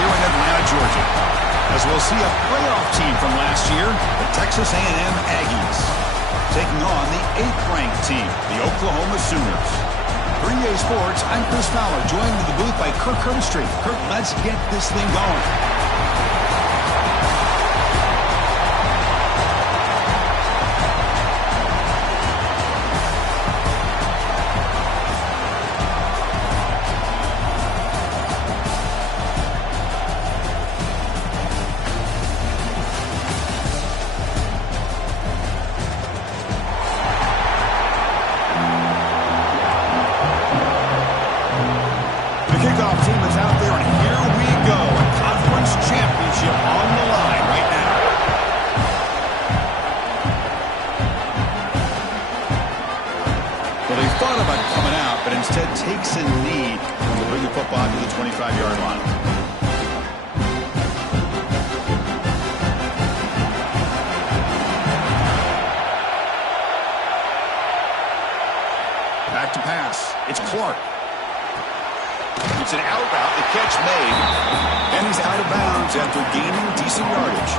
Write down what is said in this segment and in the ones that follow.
here in Atlanta, Georgia, as we'll see a playoff team from last year, the Texas A&M Aggies, taking on the 8th-ranked team, the Oklahoma Sooners. For EA Sports, I'm Chris Fowler, joined in the booth by Kirk Herbstreit. Kirk, let's get this thing going. Kickoff team is out there, and here we go. A conference championship on the line right now. Well, they thought about coming out, but instead takes a knee to bring the football to the 25-yard line. Back to pass. It's Clark. It's an out route, the catch made, and he's out of bounds after gaining decent yardage.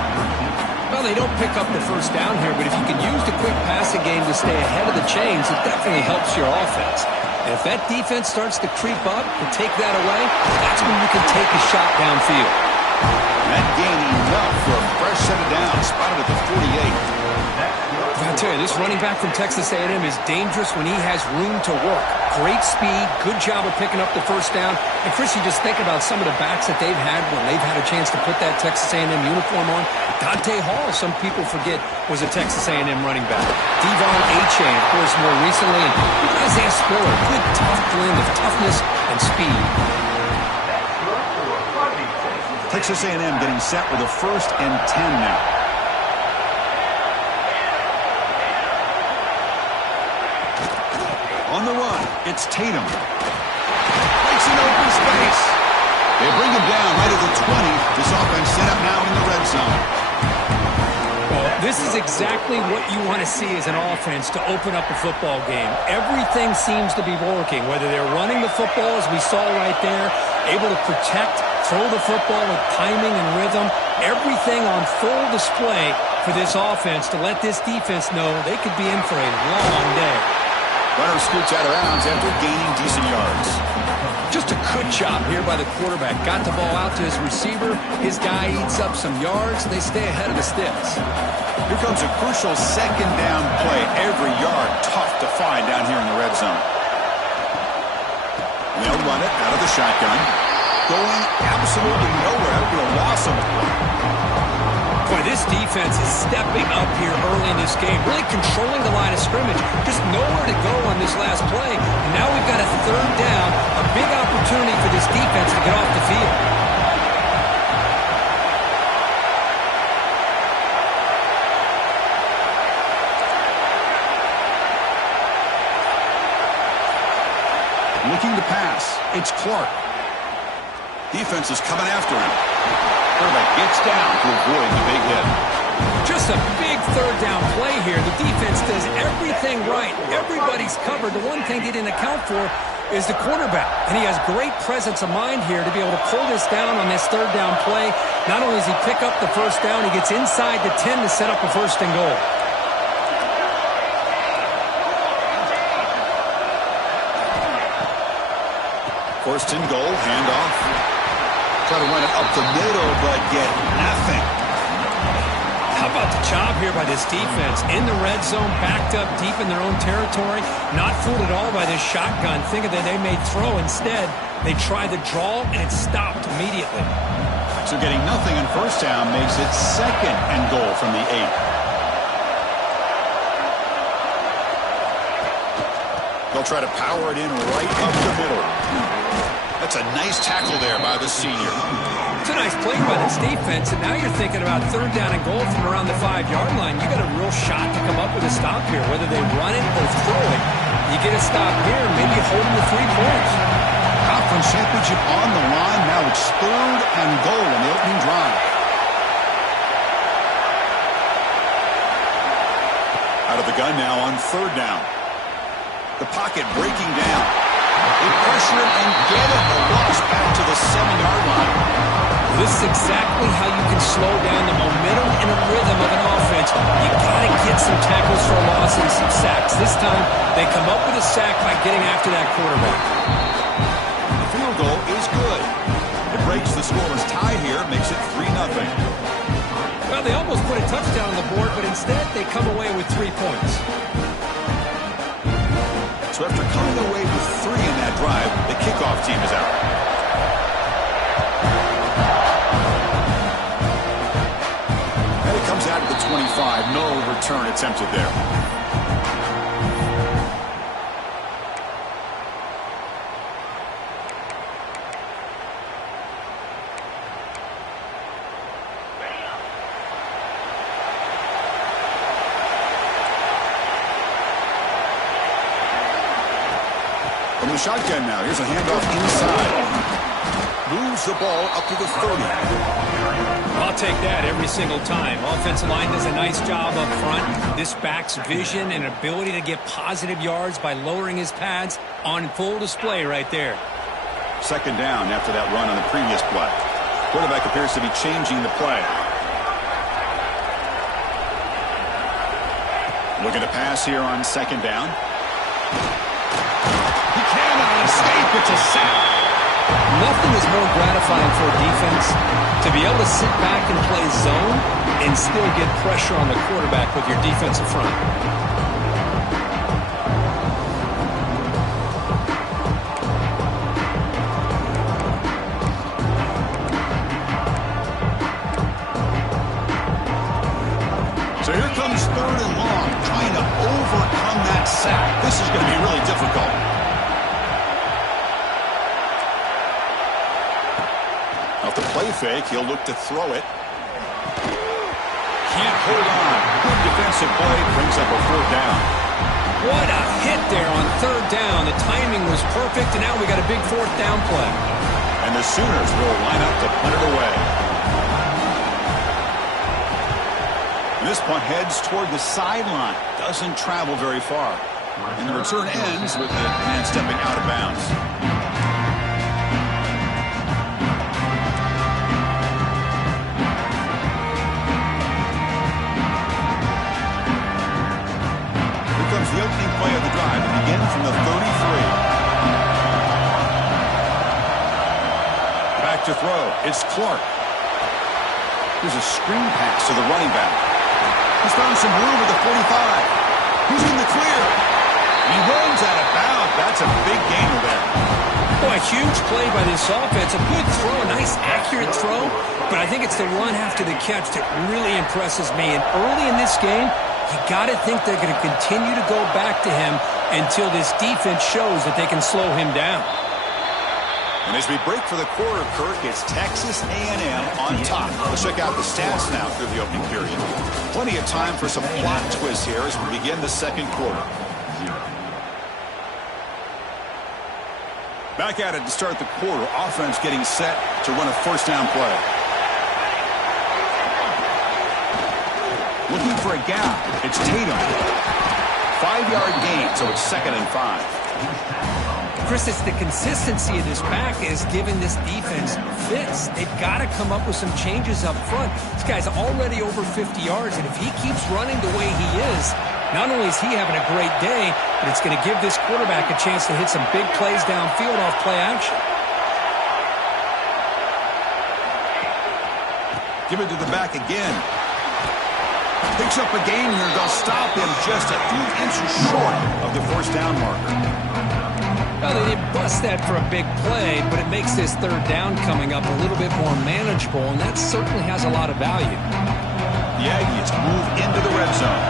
Well, they don't pick up the first down here, but if you can use the quick passing game to stay ahead of the chains, it definitely helps your offense. And if that defense starts to creep up and take that away, that's when you can take a shot downfield. That gain enough for a fresh set of downs, spotted at the 48. I tell you, this running back from Texas A&M is dangerous when he has room to work. Great speed, good job of picking up the first down. And Chris, you just think about some of the backs that they've had when they've had a chance to put that Texas A&M uniform on. Dante Hall, some people forget, was a Texas A&M running back. Devon Achane, of course, more recently. And Isaiah Spiller, good tough blend of toughness and speed. Texas A&M getting set with a 1st and 10 now. On the run, it's Tatum. Makes an open space. They bring him down right at the 20. This offense set up now in the red zone. Well, this is exactly what you want to see as an offense to open up a football game. Everything seems to be working, whether they're running the football, as we saw right there, able to protect, throw the football with timing and rhythm. Everything on full display for this offense to let this defense know they could be in for a long day. Runner scoots out of bounds after gaining decent yards. Just a good job here by the quarterback. Got the ball out to his receiver. His guy eats up some yards. They stay ahead of the sticks. Here comes a crucial 2nd down play. Every yard tough to find down here in the red zone. They'll run it out of the shotgun. Going absolutely nowhere. That'll be a loss of play. Boy, this defense is stepping up here early in this game, really controlling the line of scrimmage. Just nowhere to go on this last play. And now we've got a 3rd down, a big opportunity for this defense to get off the field. Looking to pass. It's Clark. Defense is coming after him. Quarterback gets down to avoid the big hit. Just a big 3rd down play here. The defense does everything right. Everybody's covered. The one thing they didn't account for is the quarterback. And he has great presence of mind here to be able to pull this down on this 3rd down play. Not only does he pick up the first down, he gets inside the 10 to set up a 1st and goal. First and goal, handoff. Try to run it up the middle, but get nothing. How about the job here by this defense? In the red zone, backed up deep in their own territory. Not fooled at all by this shotgun, thinking that they may throw. Instead, they tried the draw, and it stopped immediately. So getting nothing on 1st down makes it 2nd and goal from the 8. They'll try to power it in right up the middle. That's a nice tackle there by the senior. It's a nice play by this defense, and now you're thinking about 3rd down and goal from around the 5-yard line. You got a real shot to come up with a stop here, whether they run it or throw it. You get a stop here, maybe you hold them to 3 points. Conference championship on the line. Now it's 3rd and goal in the opening drive. Out of the gun now on 3rd down. The pocket breaking down. They pressure it and get it. A loss back to the 7-yard line. is exactly how you can slow down the momentum and a rhythm of an offense. You got to get some tackles for a loss and some sacks. This time, they come up with a sack by getting after that quarterback. The field goal is good. It breaks the scoreless tie here, makes it 3-0. Well, they almost put a touchdown on the board, but instead they come away with 3 points. So after coming away with 3 in that drive, the kickoff team is out. And it comes out of the 25. No return attempted there. From the shotgun now, here's a handoff inside. Moves the ball up to the 30. I'll take that every single time. Offensive line does a nice job up front. This back's vision and ability to get positive yards by lowering his pads on full display right there. Second down after that run on the previous play. Quarterback appears to be changing the play. Looking to pass here on second down. Escape, it's a sack. Nothing is more gratifying for a defense to be able to sit back and play zone and still get pressure on the quarterback with your defensive front. So here comes 3rd and long, trying to overcome that sack. This is going to be really difficult. Off the play fake, he'll look to throw it. Can't hold on. Good defensive play, brings up a 4th down. What a hit there on 3rd down. The timing was perfect, and now we got a big 4th down play. And the Sooners will line up to punt it away. And this punt heads toward the sideline. Doesn't travel very far. And the return ends with the man stepping out of bounds. The opening play of the drive to begin from the 33. Back to throw. It's Clark. Here's a screen pass to the running back. He's found some room at the 45. Who's in the clear? He runs out of bounds. That's a big gainer there. Boy, a huge play by this offense. A good throw, a nice accurate throw. But I think it's the run after the catch that really impresses me. And early in this game, you got to think they're going to continue to go back to him until this defense shows that they can slow him down. And as we break for the quarter, Kirk, it's Texas A&M on top. Let's check out the stats now through the opening period. Plenty of time for some plot twists here as we begin the second quarter. Back at it to start the quarter. Offense getting set to run a 1st down play. Looking for a gap. It's Tatum. 5-yard gain, so it's 2nd and 5. Chris, it's the consistency of this back is giving this defense fits. They've got to come up with some changes up front. This guy's already over 50 yards, and if he keeps running the way he is, not only is he having a great day, but it's going to give this quarterback a chance to hit some big plays downfield off play action. Give it to the back again. Picks up a gain here. They'll stop him just a few inches short of the 1st down marker. Well, they didn't bust that for a big play, but it makes this 3rd down coming up a little bit more manageable, and that certainly has a lot of value. The Aggies move into the red zone.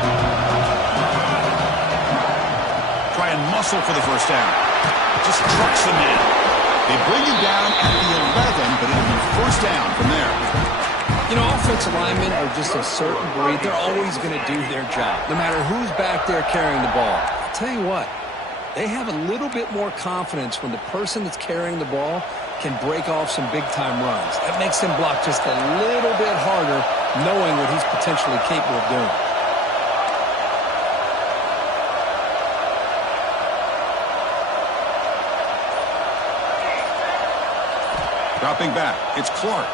Try and muscle for the 1st down. Just trucks him in. They bring him down at the 11, but it'll be 1st down from there. You know, offensive linemen are just a certain breed. They're always going to do their job, no matter who's back there carrying the ball. I'll tell you what, they have a little bit more confidence when the person that's carrying the ball can break off some big-time runs. That makes him block just a little bit harder, knowing what he's potentially capable of doing. Dropping back, it's Clark.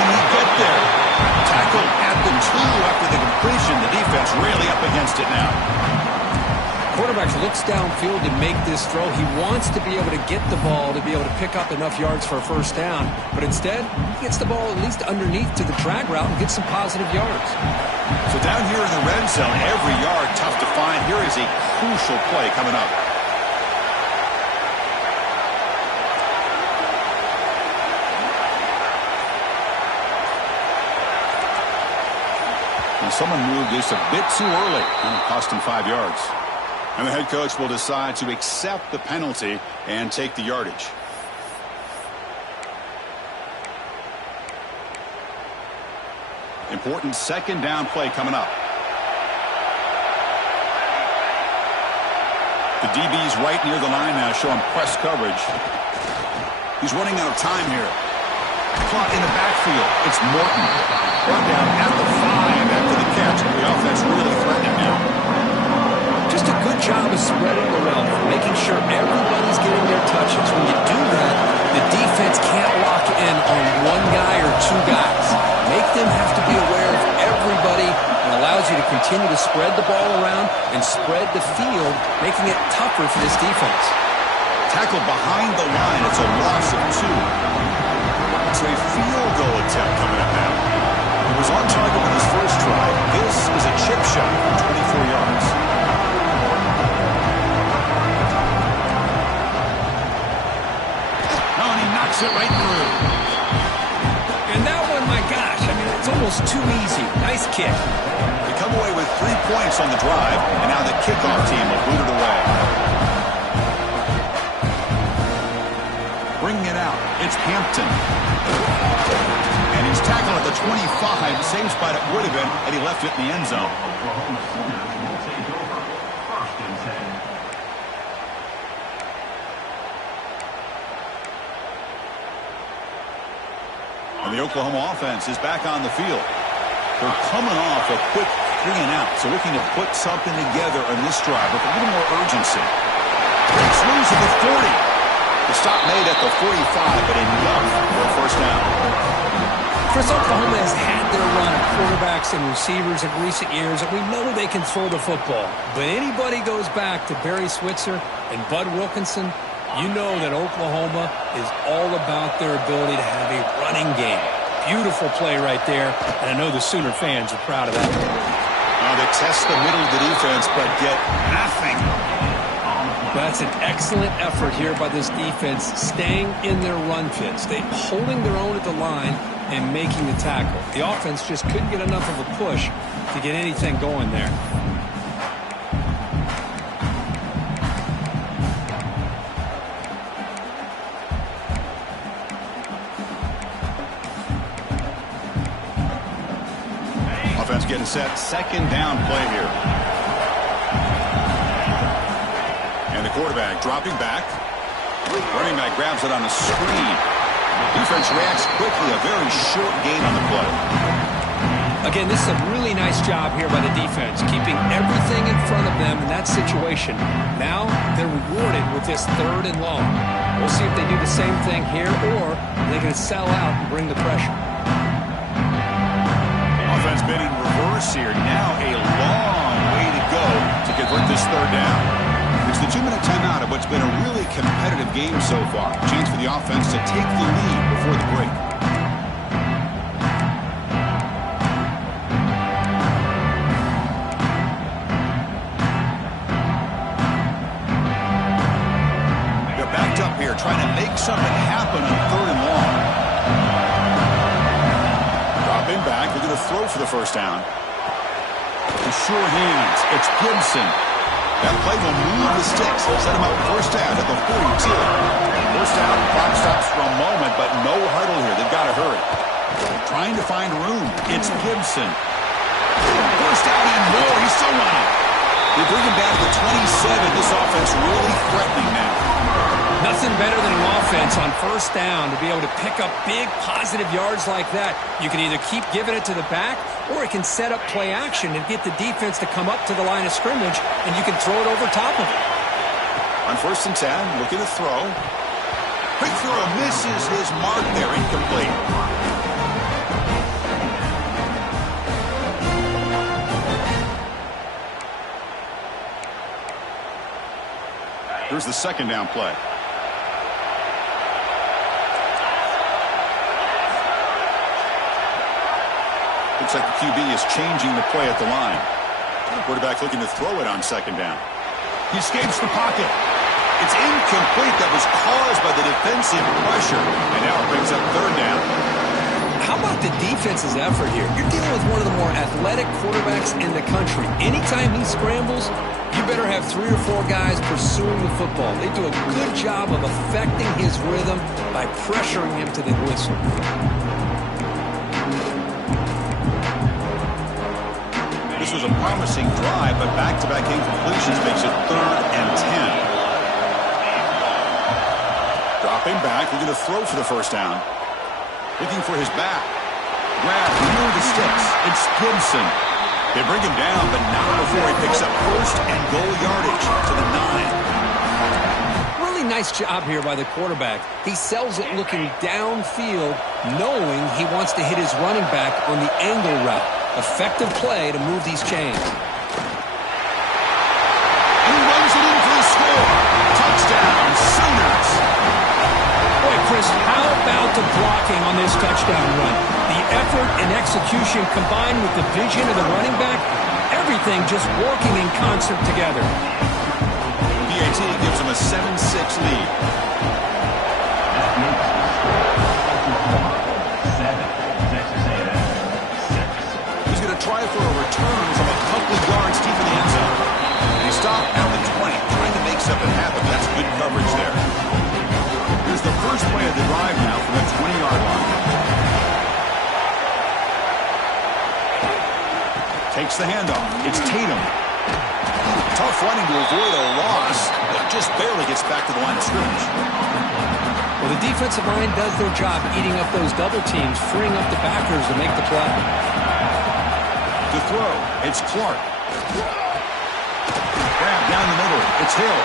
Can he get there? Tackle at the 2 after the completion. The defense really up against it now. Quarterback looks downfield to make this throw. He wants to be able to get the ball to be able to pick up enough yards for a first down. But instead, he gets the ball at least underneath to the drag route and gets some positive yards. So down here in the red zone, every yard tough to find. Here is a crucial play coming up. And someone moved just a bit too early, and it cost him 5 yards. And the head coach will decide to accept the penalty and take the yardage. Important second down play coming up. The DB's right near the line now, showing press coverage. He's running out of time here. Caught in the backfield. It's Morton. Run down at the 5 after the catch. The offense really threatening now. Just a good job of spreading the wealth, making sure everybody's getting their touches. When you do that, the defense can't lock in on one guy or 2 guys. Make them have to be aware of everybody, and allows you to continue to spread the ball around and spread the field, making it tougher for this defense. Tackle behind the line. It's a loss of 2. It's a field goal attempt coming up now. He was on target with his first try. This is a chip shot from 24 yards. It right through. And that one, my gosh, I mean, it's almost too easy. Nice kick. They come away with 3 points on the drive, and now the kickoff team will boot it away. Bringing it out, it's Hampton. And he's tackled at the 25, same spot it would have been had he left it in the end zone. And the Oklahoma offense is back on the field. They're coming off a quick 3 and out, so looking to put something together on this drive with a little more urgency. Breaks loose at the 40. The stop made at the 45, but enough for a first down. Chris, Oklahoma has had their run of quarterbacks and receivers in recent years, and we know they can throw the football. But anybody goes back to Barry Switzer and Bud Wilkinson, you know that Oklahoma is all about their ability to have a running game. Beautiful play right there, and I know the Sooner fans are proud of that. They test the middle of the defense, but get nothing. That's an excellent effort here by this defense, staying in their run fit, holding their own at the line and making the tackle. The offense just couldn't get enough of a push to get anything going there. Offense getting set. Second down play here. And the quarterback dropping back. Running back grabs it on the screen. Defense reacts quickly. A very short gain on the play. Again, this is a really nice job here by the defense, keeping everything in front of them in that situation. Now they're rewarded with this 3rd and long. We'll see if they do the same thing here, or they're going to sell out and bring the pressure. Offense been in reverse here. Now a long way to go to convert this 3rd down. It's the 2-minute timeout of what's been a really competitive game so far. Chance for the offense to take the lead before the break. They're backed up here, trying to make something happen on 3rd and long. Dropping back, they're going to throw for the first down. The sure hands, it's Gibson. That play will move the sticks. Set him up first down at the 42. First down, clock stops for a moment, but no huddle here. They've got to hurry. Trying to find room. It's Gibson. First down and more. He's still running. They bring him down to the 27. This offense really threatening now. Nothing better than an offense on first down to be able to pick up big positive yards like that. You can either keep giving it to the back, or it can set up play action and get the defense to come up to the line of scrimmage, and you can throw it over top of it. On 1st and 10, looking to throw. Quick throw, misses his mark there, incomplete. Here's the second down play. Looks like the QB is changing the play at the line. The quarterback looking to throw it on second down. He escapes the pocket. It's incomplete. That was caused by the defensive pressure. And now it brings up third down. How about the defense's effort here? You're dealing with one of the more athletic quarterbacks in the country. Anytime he scrambles, you better have 3 or 4 guys pursuing the football. They do a good job of affecting his rhythm by pressuring him to the whistle. This was a promising drive, but back-to-back incompletions makes it 3rd and 10. Dropping back, looking to throw for the first down. Looking for his back. Grab near the sticks. It's Gibson. They bring him down, but not before he picks up first and goal yardage to the 9. Really nice job here by the quarterback. He sells it looking downfield, knowing he wants to hit his running back on the angle route. Effective play to move these chains. And he runs it in for the score. Touchdown, Sooners. Boy, Chris, how about the blocking on this touchdown run? The effort and execution combined with the vision of the running back, everything just working in concert together. PAT gives him a 7-6 lead. He's going to try for a return from a couple of yards deep in the end zone. And he stopped at the 20, trying to make something happen. That's good coverage there. Here's the first play of the drive now from the 20-yard line. Takes the handoff. It's Tatum. Tough running to avoid a loss, but just barely gets back to the line of scrimmage. Well, the defensive line does their job eating up those double teams, freeing up the backers to make the play. To throw, it's Clark. Grab down the middle, it's Hill.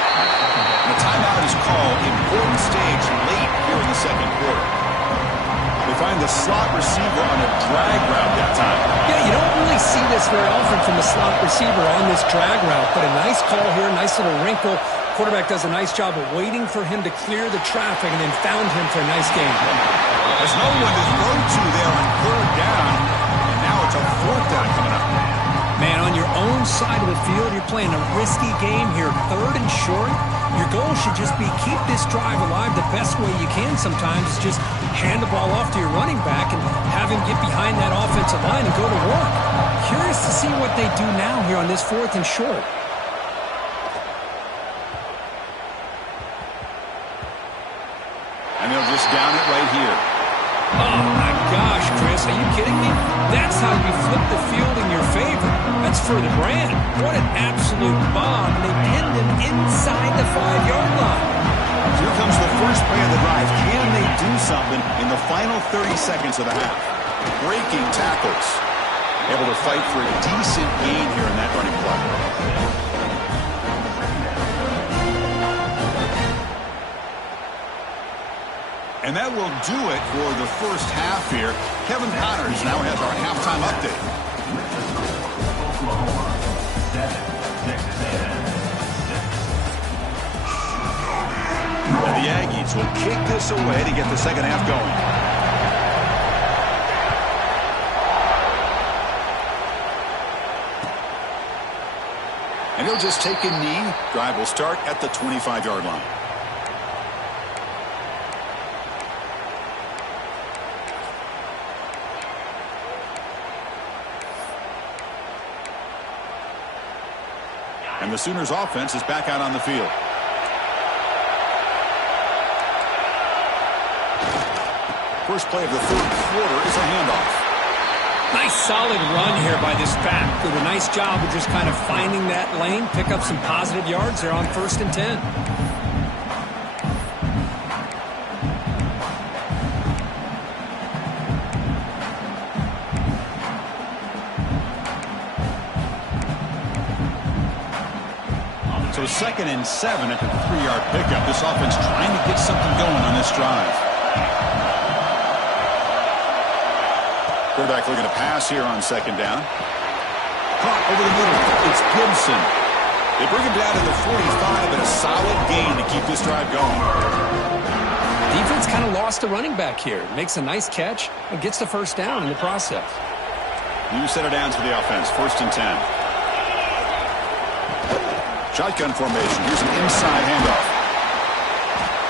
And a timeout is called. Important stage late here in the second quarter. They find the slot receiver on a drag route that time. Yeah, you don't really see this very often from a slot receiver on this drag route, but a nice call here, nice little wrinkle. Quarterback does a nice job of waiting for him to clear the traffic and then found him for a nice gain. There's no one to throw to there on third down, and now it's a fourth down coming up. Man, on your own side of the field, you're playing a risky game here, 3rd and short. Your goal should just be keep this drive alive the best way you can sometimes is just hand the ball off to your running back and have him get behind that offensive line and go to work. Curious to see what they do now here on this 4th and short. And they'll just down it right here. Oh, my gosh, Chris, are you kidding me? That's how you flip the field in your favor. That's for the brand. What an absolute bomb. They pinned him inside the 5-yard line. Here comes the first play of the drive. Can they do something in the final 30 seconds of the half? Breaking tackles. Able to fight for a decent gain here in that running play. And that will do it for the first half here. Kevin Connors now has our halftime update. And the Aggies will kick this away to get the second half going. And he'll just take a knee. Drive will start at the 25-yard line. And the Sooners offense is back out on the field. First play of the 3rd quarter is a handoff. Nice solid run here by this back. Did a nice job of just kind of finding that lane, pick up some positive yards there on 1st and 10. So 2nd and 7 at the 3-yard pickup. This offense trying to get something going on this drive. Quarterback looking to pass here on 2nd down. Caught over the middle. It's Gibson. They bring him down to the 45 and a solid gain to keep this drive going. Defense kind of lost a running back here. Makes a nice catch and gets the first down in the process. New set of downs for the offense. 1st and 10. Shotgun formation. Here's an inside handoff.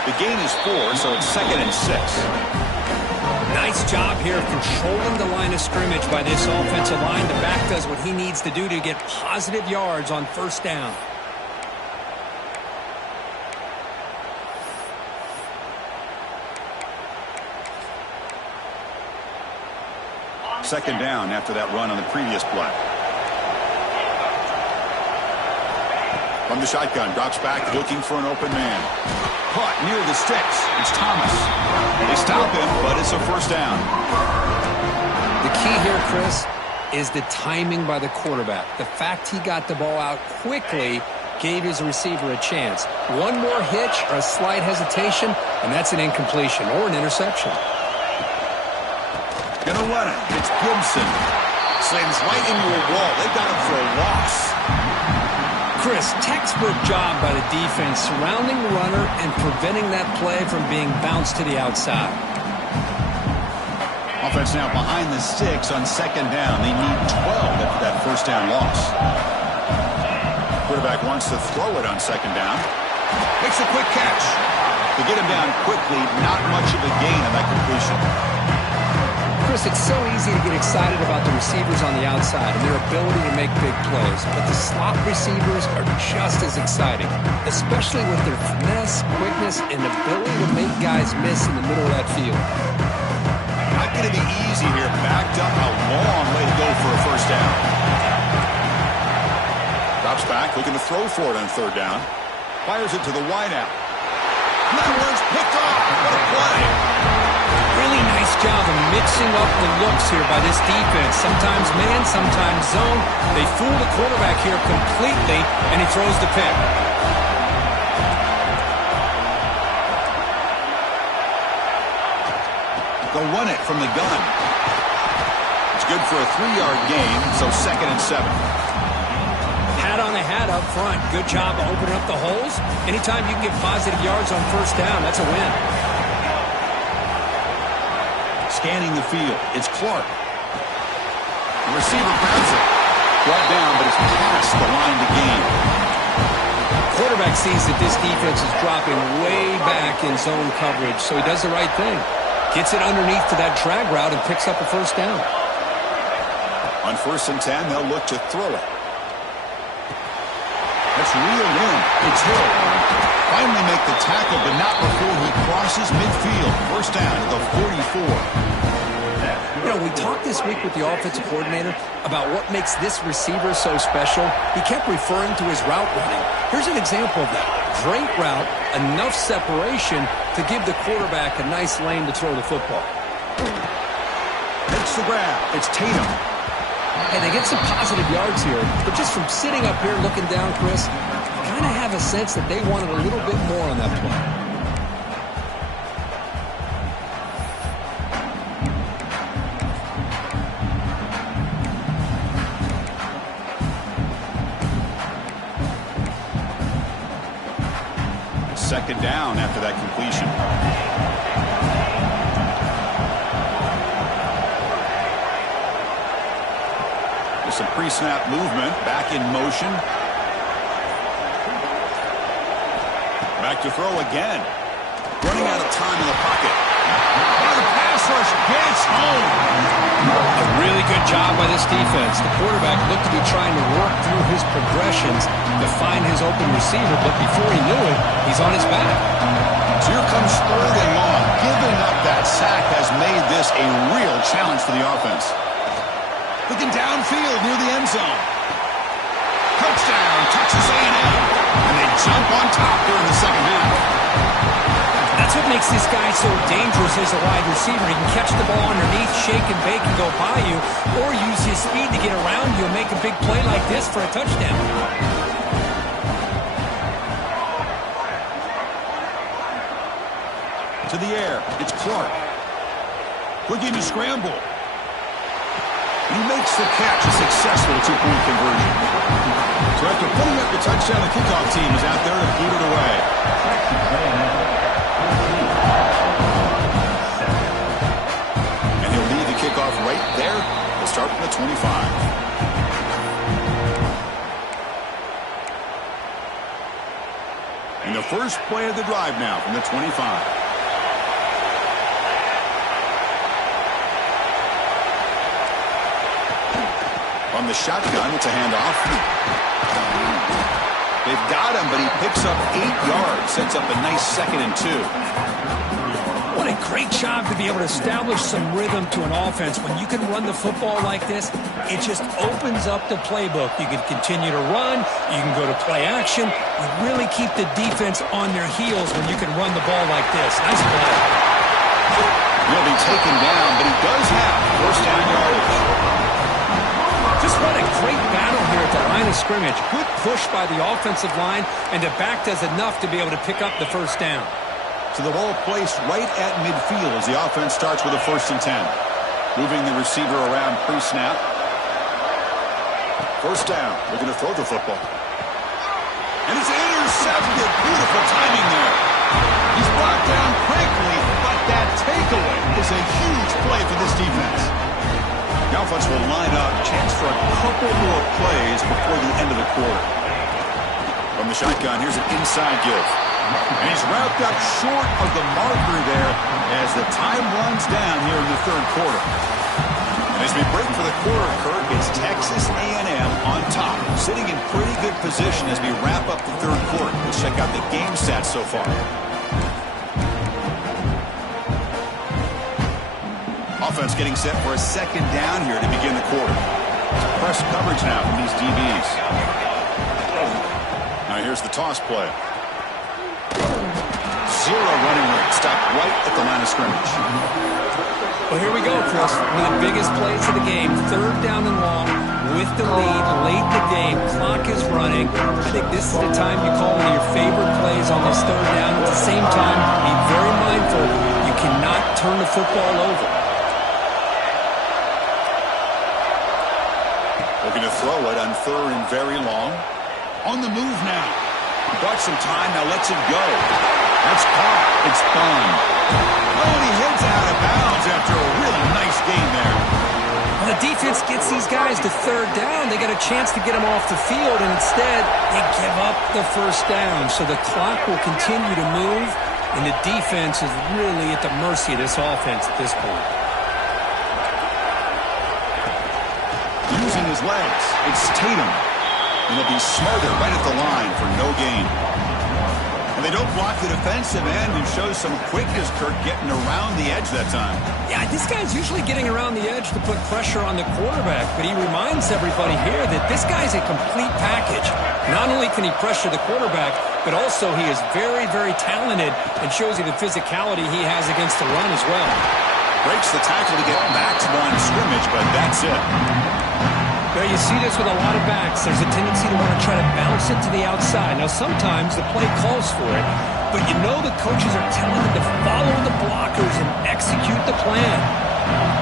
The gain is 4, so it's 2nd and 6. Nice job here of controlling the line of scrimmage by this offensive line. The back does what he needs to do to get positive yards on 1st down. Second down after that run on the previous play. From the shotgun, drops back, looking for an open man. Caught near the sticks. It's Thomas. They stop him, but it's a 1st down. The key here, Chris, is the timing by the quarterback. The fact he got the ball out quickly gave his receiver a chance. One more hitch or a slight hesitation, and that's an incompletion or an interception. Gonna run it. It's Gibson. Slams right into a wall. They got him for a loss. Chris, textbook job by the defense surrounding the runner and preventing that play from being bounced to the outside. Offense now behind the sticks on 2nd down. They need 12 after that 1st down loss. Quarterback wants to throw it on 2nd down. Makes a quick catch. To get him down quickly, not much of a gain on that completion. Chris, it's so easy to get excited about the receivers on the outside and their ability to make big plays, but the slot receivers are just as exciting, especially with their finesse, quickness, and ability to make guys miss in the middle of that field. Not going to be easy here. Backed up, a long way to go for a 1st down. Drops back, looking to throw for it on 3rd down. Fires it to the wideout. That one's picked off. What a play. Really nice job of mixing up the looks here by this defense. Sometimes man, sometimes zone. They fool the quarterback here completely, and he throws the pick. They'll run it from the gun. It's good for a 3-yard gain, so 2nd and 7. Hat on the hat up front. Good job of opening up the holes. Anytime you can get positive yards on 1st down, that's a win. Scanning the field. It's Clark. The receiver grabs it. Brought down, but it's past the line to gain. Quarterback sees that this defense is dropping way back in zone coverage, so he does the right thing. Gets it underneath to that drag route and picks up a 1st down. On 1st and 10, they'll look to throw it. That's real in. It's Hill. Finally make the tackle, but not before he crosses midfield. 1st down to the 44. You know, we talked this week with the offensive coordinator about what makes this receiver so special. He kept referring to his route running. Here's an example of that. Great route, enough separation to give the quarterback a nice lane to throw the football. Makes the grab. It's Tatum. And they get some positive yards here, but just from sitting up here looking down, Chris, I kind of have a sense that they wanted a little bit more on that play. Second down after that completion. With some pre-snap movement, back in motion. Back to throw again. Running out of time in the pocket. Oh, the pass rush gets home. A really good job by this defense. The quarterback looked to be trying to work through his progressions to find his open receiver, but before he knew it, he's on his back. So here comes 3rd and long. Giving up that sack has made this a real challenge for the offense. Looking downfield near the end zone. Touchdown, Texas A&M. And they jump on top during the 2nd half. That's what makes this guy so dangerous as a wide receiver. He can catch the ball underneath, shake and bake and go by you, or use his speed to get around you and make a big play like this for a touchdown. To the air, it's Clark. Looking to scramble. He makes the catch, a successful 2-point conversion. So after putting up the touchdown, the kickoff team is out there to boot it away. And he'll lead the kickoff right there. They'll start from the 25. And the first play of the drive now from the 25. On the shotgun, it's a handoff. They've got him, but he picks up 8 yards. Sets up a nice 2nd and 2. What a great job to be able to establish some rhythm to an offense. When you can run the football like this, it just opens up the playbook. You can continue to run. You can go to play action. You really keep the defense on their heels when you can run the ball like this. Nice play. He'll be taken down, but he does have first down yardage. Just what a great battle here at the line of scrimmage. Good push by the offensive line, and the back does enough to be able to pick up the first down. So the ball placed right at midfield as the offense starts with a 1st and 10. Moving the receiver around pre-snap. First down. Looking to throw the football. And it's intercepted. Beautiful timing there. He's brought down quickly, but that takeaway is a huge play for this defense. The offense will line up, chance for a couple more plays before the end of the quarter. From the shotgun, here's an inside give. And he's wrapped up short of the marker there as the time runs down here in the 3rd quarter. And as we break for the quarter, Kurt, it's Texas A&M on top, sitting in pretty good position as we wrap up the 3rd quarter. Let's check out the game stats so far. Offense getting set for a 2nd down here to begin the quarter. Press coverage now from these DBs. Now here's the toss play. 0 running room. Stopped right at the line of scrimmage. Well, here we go, Chris. One of the biggest plays of the game. 3rd down and long with the lead late in the game. Clock is running. I think this is the time you call one of your favorite plays on this 3rd down. At the same time, be very mindful. You cannot turn the football over. Looking to throw it on 3rd and very long. On the move now. Bought some time, now lets it go. That's caught. It's fun. Oh, and he heads out of bounds after a really nice game there. When the defense gets these guys to 3rd down, they got a chance to get them off the field, and instead they give up the first down. So the clock will continue to move, and the defense is really at the mercy of this offense at this point. Using his legs, it's Tatum. And they'll be smarter right at the line for no gain. And they don't block the defensive end and show some quickness, Kirk, getting around the edge that time. Yeah, this guy's usually getting around the edge to put pressure on the quarterback, but he reminds everybody here that this guy's a complete package. Not only can he pressure the quarterback, but also he is very, very talented and shows you the physicality he has against the run as well. Breaks the tackle to get back to the line of scrimmage, but that's it. Well, you see this with a lot of backs. There's a tendency to want to try to bounce it to the outside. Now, sometimes the play calls for it, but you know the coaches are telling them to follow the blockers and execute the plan.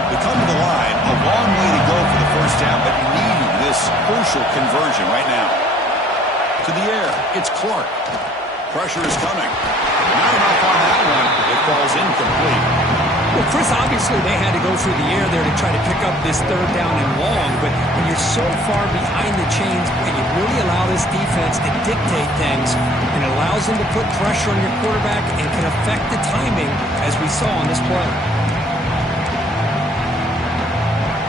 They come to the line, a long way to go for the first down, but needing this crucial conversion right now. To the air, it's Clark. Pressure is coming. Not enough on that one. It falls incomplete. Well, Chris, obviously they had to go through the air there to try to pick up this 3rd down and long, but when you're so far behind the chains, boy, you really allow this defense to dictate things, and it allows them to put pressure on your quarterback and can affect the timing, as we saw on this play.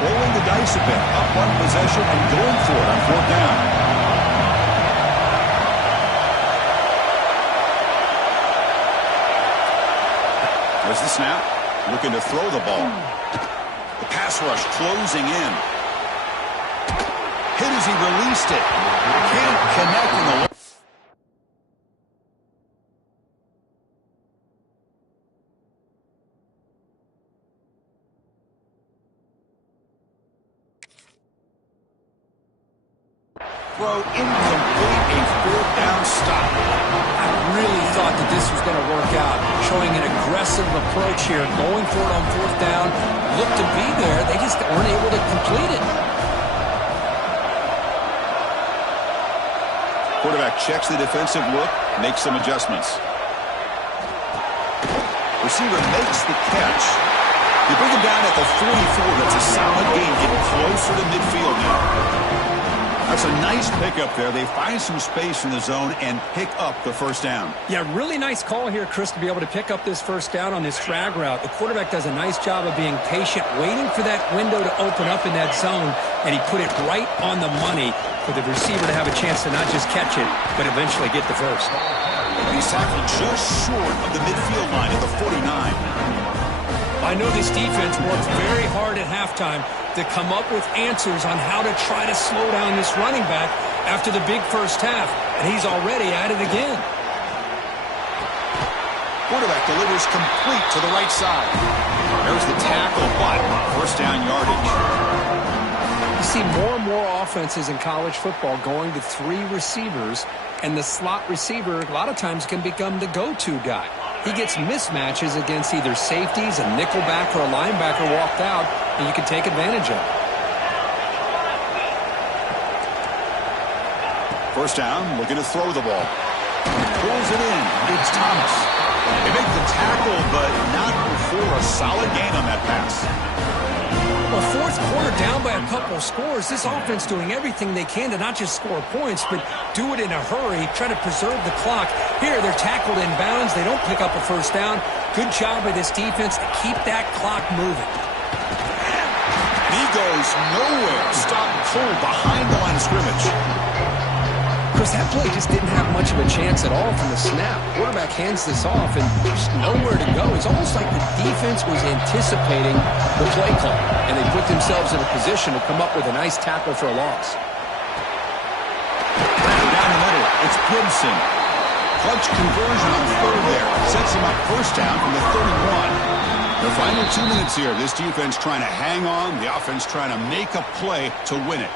Rolling the dice a bit, up one possession and going for it on 4th down. There's the snap. Looking to throw the ball. The pass rush closing in. Hit as he released it. Can't connect in the... Throw incomplete, a 4th down stop. I really thought that this was going to work out, showing an aggressive approach here, going for it on 4th down. Looked to be there, they just weren't able to complete it. Quarterback checks the defensive look, makes some adjustments. Receiver makes the catch. You bring him down at the 44. That's a solid gain, getting closer to midfield now. That's a nice pickup there. They find some space in the zone and pick up the first down. Yeah, really nice call here, Chris, to be able to pick up this first down on this drag route. The quarterback does a nice job of being patient, waiting for that window to open up in that zone, and he put it right on the money for the receiver to have a chance to not just catch it, but eventually get the first. He's tackled just short of the midfield line at the 49. I know this defense worked very hard at halftime to come up with answers on how to try to slow down this running back after the big first half, and he's already at it again. Quarterback delivers complete to the right side. There's the tackle, but first down yardage. You see more and more offenses in college football going to 3 receivers, and the slot receiver a lot of times can become the go-to guy. He gets mismatches against either safeties, a nickelback, or a linebacker walked out, and you can take advantage of it. First down, looking to throw the ball. Pulls it in. It's Thomas. They make the tackle, but not before a solid gain on that pass. Well, fourth quarter down by a couple scores. This offense doing everything they can to not just score points, but do it in a hurry, try to preserve the clock. Here, they're tackled in bounds. They don't pick up a first down. Good job by this defense to keep that clock moving. He goes nowhere. Stop cold behind the line of scrimmage. Chris, that play just didn't have much of a chance at all from the snap. Quarterback hands this off, and there's nowhere to go. It's almost like the defense was anticipating the play call, and they put themselves in a position to come up with a nice tackle for a loss. Down the middle, it's Gibson. Clutch conversion on third there. Sets him up first down from the 31. The final 2 minutes here. This defense trying to hang on. The offense trying to make a play to win it.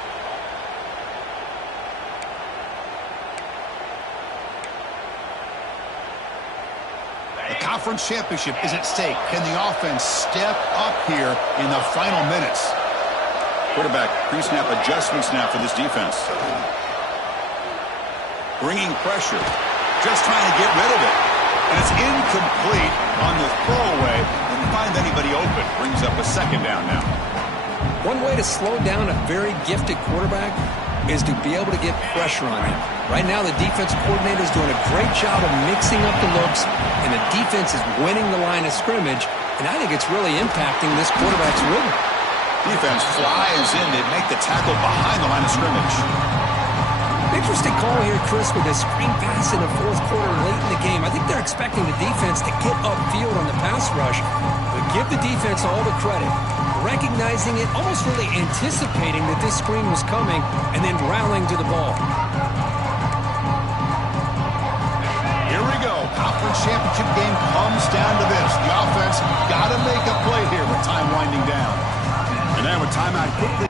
Conference championship is at stake. Can the offense step up here in the final minutes? Quarterback pre-snap adjustments now for this defense. Bringing pressure. Just trying to get rid of it. And it's incomplete on the throwaway. Didn't find anybody open. Brings up a second down now. One way to slow down a very gifted quarterback is to be able to get pressure on him. Right now, the defense coordinator is doing a great job of mixing up the looks, and the defense is winning the line of scrimmage, and I think it's really impacting this quarterback's rhythm. Defense flies in to make the tackle behind the line of scrimmage. Interesting call here, Chris, with a screen pass in the fourth quarter late in the game. I think they're expecting the defense to get upfield on the pass rush, but give the defense all the credit. Recognizing it, almost really anticipating that this screen was coming, and then rallying to the ball. Here we go. Conference championship game comes down to this. The offense got to make a play here with time winding down. And then with timeout quickly.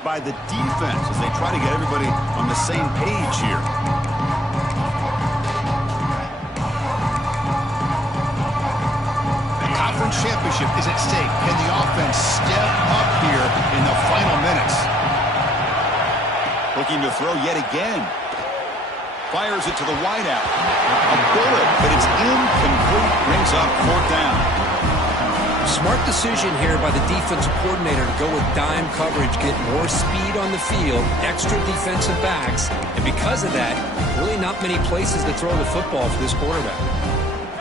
By the defense as they try to get everybody on the same page here. The conference championship is at stake. Can the offense step up here in the final minutes? Looking to throw yet again. Fires it to the wideout. A bullet, but it's incomplete. Brings up fourth down. Smart decision here by the defensive coordinator to go with dime coverage, get more speed on the field, extra defensive backs, and because of that, really not many places to throw the football for this quarterback.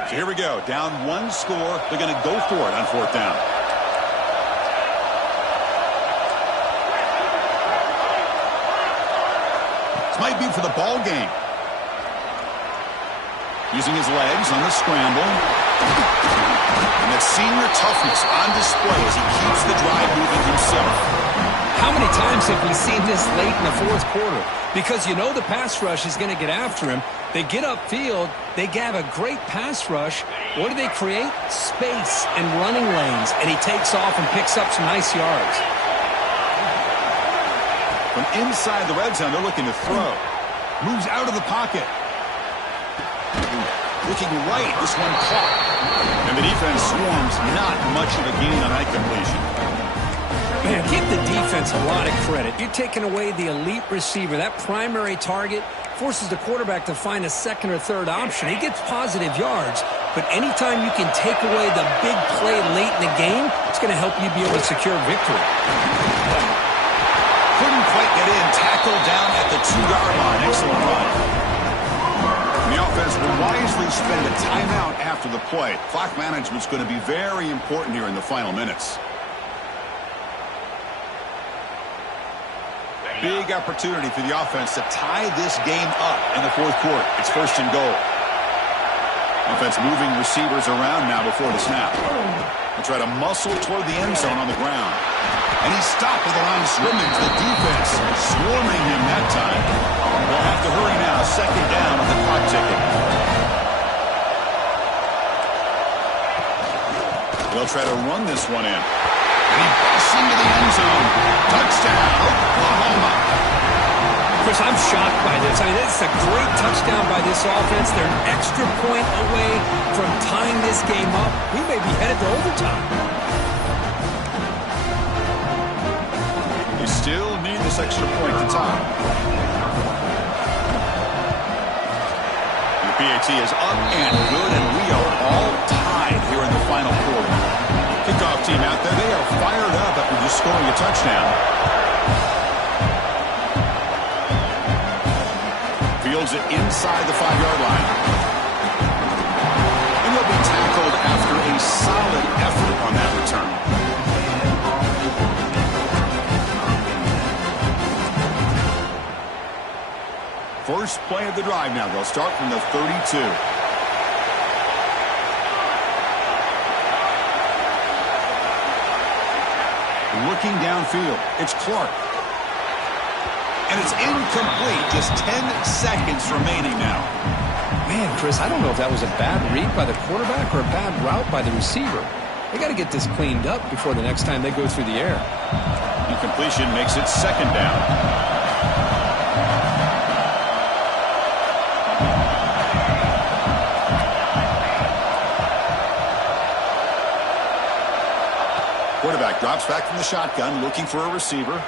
So here we go, down one score. They're going to go for it on fourth down. This might be for the ball game. Using his legs on the scramble. And that senior toughness on display as he keeps the drive moving himself. How many times have we seen this late in the fourth quarter? Because you know the pass rush is going to get after him. They get upfield. They have a great pass rush. What do they create? Space and running lanes. And he takes off and picks up some nice yards. From inside the red zone, they're looking to throw. Moves out of the pocket. Looking right, this one caught. And the defense swarms, not much of a gain on that completion. Man, give the defense a lot of credit. You're taking away the elite receiver. That primary target forces the quarterback to find a second or third option. He gets positive yards, but anytime you can take away the big play late in the game, it's going to help you be able to secure victory. Couldn't quite get in. Tackled down at the 2-yard line. Excellent run. And the offense will wisely spend a timeout after the play. Clock management's going to be very important here in the final minutes. Big opportunity for the offense to tie this game up in the fourth quarter. It's first and goal. Offense moving receivers around now before the snap. They'll try to muscle toward the end zone on the ground. And he's stopped at the line of scrimmage. The defense swarming him that time. They'll have to hurry now. Second down with the clock ticking. They'll try to run this one in. And he busts into the end zone. Touchdown, Oklahoma. Chris, I'm shocked by this. I mean, it's a great touchdown by this offense. They're an extra point away from tying this game up. We may be headed to overtime. You still need this extra point to tie. The PAT is up and good, and we are all tied here in the final quarter. Kickoff team out there, they are fired up after just scoring a touchdown. Fields it inside the 5-yard line. And he'll be tackled after a solid effort on that return. First play of the drive now. They'll start from the 32. Looking downfield, it's Clark. And it's incomplete. Just 10 seconds remaining now. Man, Chris, I don't know if that was a bad read by the quarterback or a bad route by the receiver. They got to get this cleaned up before the next time they go through the air. Incompletion makes it second down. Quarterback drops back from the shotgun, looking for a receiver.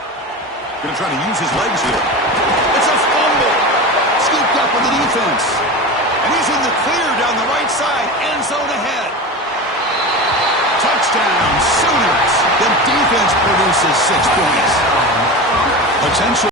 Going to try to use his legs here. It's a fumble. Scooped up with the defense. And he's in the clear down the right side. End zone ahead. Touchdown, Sooners. The defense produces 6 points. Potential.